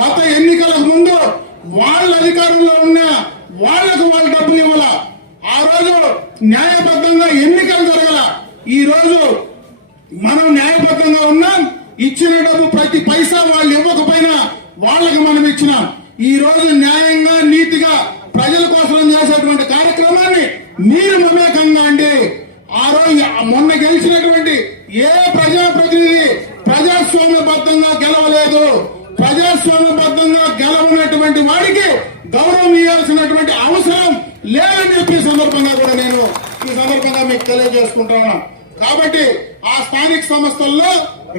గత ఎన్నికలకు ముందు వాళ్ళ అధికారంలో ఉన్న వాళ్లకు వాళ్ళు డబ్బులు ఇవ్వాల. ఆ రోజు న్యాయబద్ధంగా ఎన్నికలు జరగల. ఈ రోజు మనం న్యాయబద్ధంగా ఉన్నాం. ఇచ్చిన డబ్బు ప్రతి పైసా వాళ్ళు ఇవ్వకపోయినా వాళ్ళకి మనం ఇచ్చినాం. ఈ రోజు న్యాయంగా నీతిగా ప్రజల కోసం చేసేటువంటి కార్యక్రమాన్ని మీరు మమేకంగా అండి. ఆ రోజు మొన్న గెలిచినటువంటి ఏ ప్రజాప్రతినిధి ప్రజాస్వామ్యబద్ధంగా గెలవలేదు. ప్రజాస్వామ్యబద్ధంగా గెలవనటువంటి వాడికి గౌరవం ఇవ్వాల్సినటువంటి అవసరం లేదని చెప్పి సందర్భంగా కూడా నేను ఈ సందర్భంగా మీకు తెలియజేసుకుంటా ఉన్నాను. కాబట్టి ఆ స్థానిక సంస్థల్లో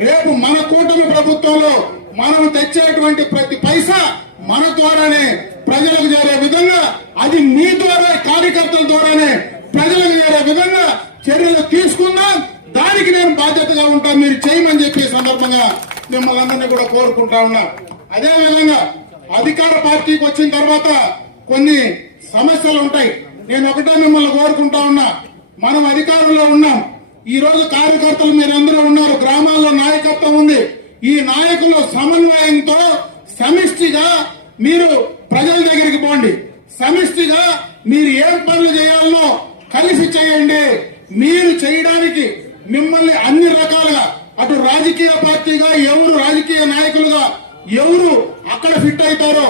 రేపు మన కూటమి ప్రభుత్వంలో మనం తెచ్చేటువంటి ప్రతి పైసా మన ద్వారానే ప్రజలకు చేరే విధంగా, అది మీ ద్వారా కార్యకర్తల ద్వారానే ప్రజలకు చేరే విధంగా చర్యలు తీసుకుందాం. దానికి నేను బాధ్యతగా ఉంటాను, మీరు చేయమని చెప్పి సందర్భంగా మిమ్మల్ని అందరినీ కూడా కోరుకుంటా ఉన్నా. అదే విధంగా అధికార పార్టీకి వచ్చిన తర్వాత కొన్ని సమస్యలు ఉంటాయి. నేను ఒకటే మిమ్మల్ని కోరుకుంటా ఉన్నా, మనం అధికారంలో ఉన్నాం. ఈ రోజు కార్యకర్తలు మీరందరూ ఉన్నారు, గ్రామాల్లో నాయకత్వం ఉంది. ఈ నాయకుల సమన్వయంతో సమిష్టిగా మీరు ప్రజల దగ్గరికి పోండి. సమిష్టిగా మీరు ఏం పనులు చేయాలనో కలిసి చేయండి. మీరు చేయడానికి మిమ్మల్ని అన్ని రకాలుగా, అటు రాజకీయ పార్టీగా ఎవరు రాజకీయ నాయకులుగా ఎవరు అక్కడ ఫిట్ అవుతారో,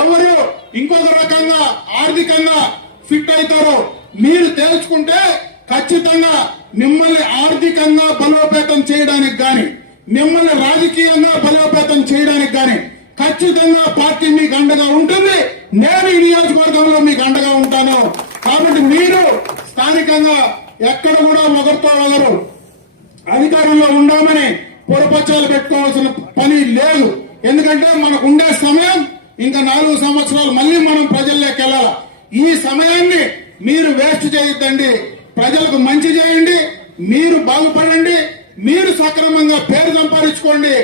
ఎవరు ఇంకొక రకంగా ఆర్థికంగా ఫిట్ అవుతారో మీరు తేల్చుకుంటే ఖచ్చితంగా మిమ్మల్ని ఆర్థికంగా బలోపేతం చేయడానికి గాని, మిమ్మల్ని రాజకీయంగా బలోపేతం చేయడానికి గాని ఖచ్చితంగా పార్టీ మీకు అండగా ఉంటుంది. నేను ఈ నియోజకవర్గంలో మీకు అండగా ఉంటాను. కాబట్టి మీరు స్థానికంగా ఎక్కడ కూడా ఒకరితో ఒకరు అధికారంలో ఉండామని పొరపచ్చాలు పెట్టుకోవాల్సిన పని లేదు. ఎందుకంటే మనకు ఉండే సమయం ఇంకా 4 సంవత్సరాలు మళ్ళీ మనం ప్రజల్లోకి వెళ్ళాలి. ఈ సమయాన్ని మీరు వేస్ట్ చేయొద్దండి. ప్రజలకు మంచి చేయండి, మీరు బాగుపడండి, మీరు సక్రమంగా పేరు సంపాదించుకోండి.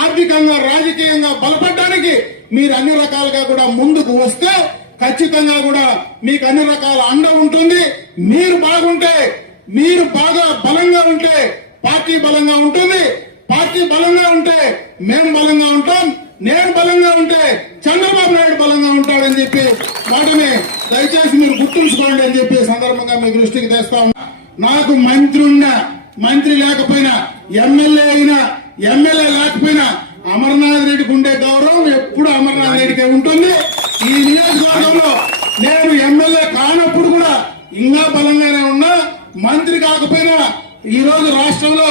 ఆర్థికంగా రాజకీయంగా బలపడడానికి మీరు అన్ని రకాలుగా కూడా ముందుకు వస్తే ఖచ్చితంగా కూడా మీకు అన్ని రకాల అండ ఉంటుంది. మీరు బాగుంటే, మీరు బాగా బలంగా ఉంటే పార్టీ బలంగా ఉంటుంది. పార్టీ బలంగా ఉంటే మేము బలంగా ఉంటాం. నేను బలంగా ఉంటే చంద్రబాబు నాయుడు బలంగా ఉంటాడని చెప్పి వాటిని దయచేసి మీరు గుర్తుంచుకోండి అని చెప్పి సందర్భంగా మీ దృష్టికి తెస్తా ఉన్నా. నాకు మంత్రి ఉన్నా, మంత్రి లేకపోయినా, ఎమ్మెల్యే అయినా, ఎమ్మెల్యే లేకపోయినా అమర్నాథ్ రెడ్డికి ఉండే గౌరవం ఎప్పుడు అమర్నాథ్ రెడ్డికే ఉంటుంది. ఈ నియోజకవర్గంలో నేను ఎమ్మెల్యే కానప్పుడు కూడా ఇంకా బలంగానే ఉన్నా. మంత్రి కాకపోయినా ఈ రోజు రాష్ట్రంలో